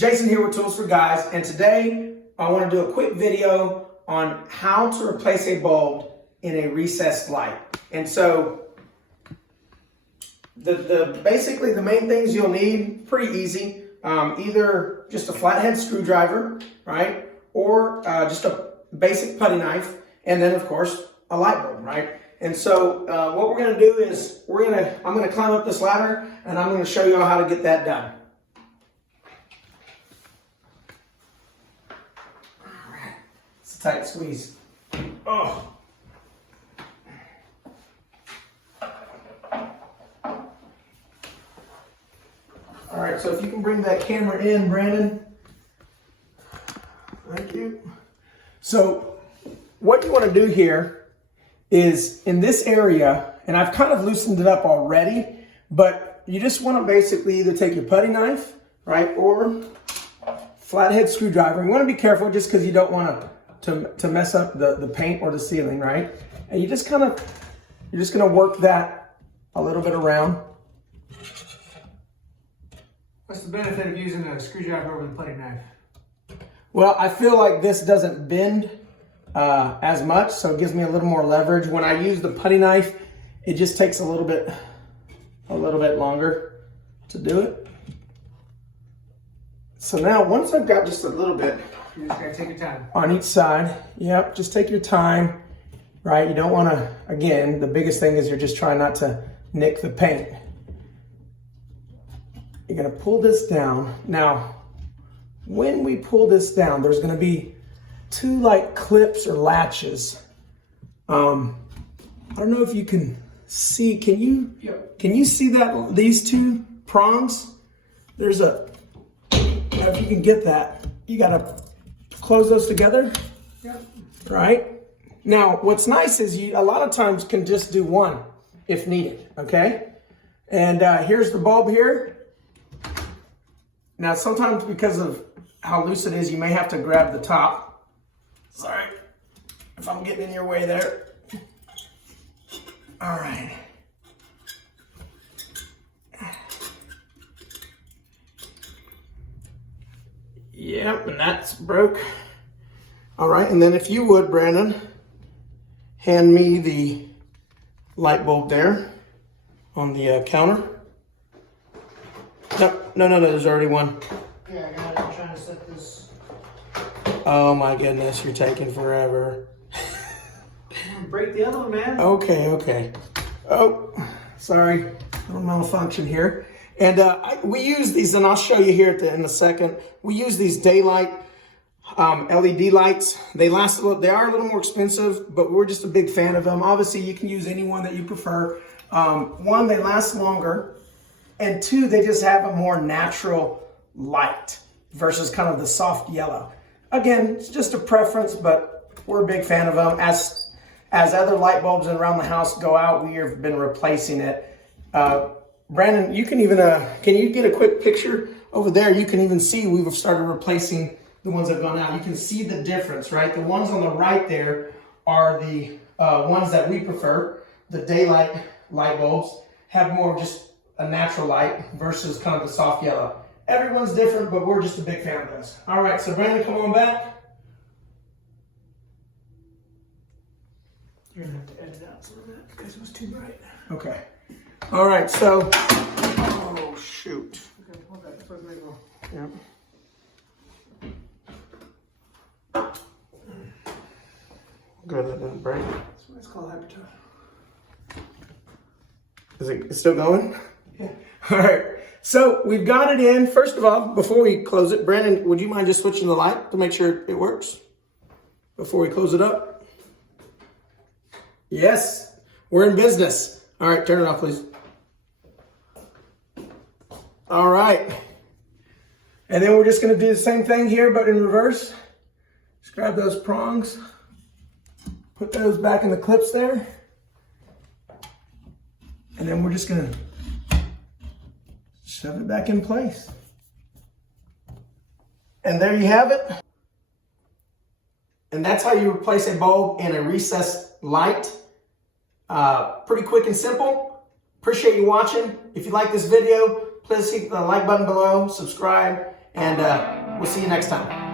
Jason here with Tools for Guys, and today I want to do a quick video on how to replace a bulb in a recessed light. And so basically the main things you'll need, pretty easy, either just a flathead screwdriver, right, or just a basic putty knife, and then of course a light bulb, right? And so what we're going to do is I'm going to climb up this ladder and I'm going to show you all how to get that done. All right, it's a tight squeeze. Oh. All right, so if you can bring that camera in, Brandon. Thank you. So what you want to do here is in this area, and I've kind of loosened it up already, but you just want to basically either take your putty knife, right, or flathead screwdriver. You want to be careful just because you don't want to mess up the paint or the ceiling, right? And you're just going to work that a little bit around. What's the benefit of using a screwdriver over the putty knife? Well, I feel like this doesn't bend as much, so it gives me a little more leverage. When I use the putty knife, it just takes a little bit longer to do it. So now, once I've got just a little bit, you just gotta take your time on each side. Yep, just take your time, right? You don't want to. Again, the biggest thing is you're just trying not to nick the paint. You're gonna pull this down. Now, when we pull this down, there's gonna be two like clips or latches. I don't know if you can see. Can you see that? These two prongs. There's if you can get that, you gotta close those together. Yep. Right. Now, what's nice is you a lot of times can just do one if needed. Okay. And here's the bulb here. Now, sometimes because of how loose it is, you may have to grab the top. Sorry if I'm getting in your way there. All right. Yep, and that's broke. All right, and then if you would, Brandon, hand me the light bulb there on the counter. No, there's already one. Yeah, I got it. I'm trying to set this. Oh my goodness, you're taking forever. Break the other one, man. Okay. Oh, sorry, little malfunction here. And we use these, and I'll show you here in a second. We use these daylight LED lights. They last a little. They are a little more expensive, but we're just a big fan of them. Obviously, you can use any one that you prefer. One, they last longer, and two, they just have a more natural light versus kind of the soft yellow. Again, it's just a preference, but we're a big fan of them. As other light bulbs around the house go out, we have been replacing it. Brandon, you can even, can you get a quick picture over there? You can even see we've started replacing the ones that have gone out. You can see the difference, right? The ones on the right there are the ones that we prefer. The daylight light bulbs have more just a natural light versus kind of the soft yellow. Everyone's different, but we're just a big fan of those. All right, so Brandon, come on back. You're gonna have to edit out some of that because it was too bright. Okay. All right, so, oh shoot. Okay, hold that. That's where it's gonna go. Yep. Good, that didn't break. That's what it's called, hypertone. Is it still going? Yeah. All right, so we've got it in. First of all, before we close it, Brandon, would you mind just switching the light to make sure it works before we close it up? Yes, we're in business. All right, turn it off, please. All right. And then we're just going to do the same thing here, but in reverse. Just grab those prongs, put those back in the clips there. And then we're just going to shove it back in place. And there you have it. And that's how you replace a bulb in a recessed light. Pretty quick and simple. Appreciate you watching. If you like this video, please hit the like button below, subscribe, and we'll see you next time.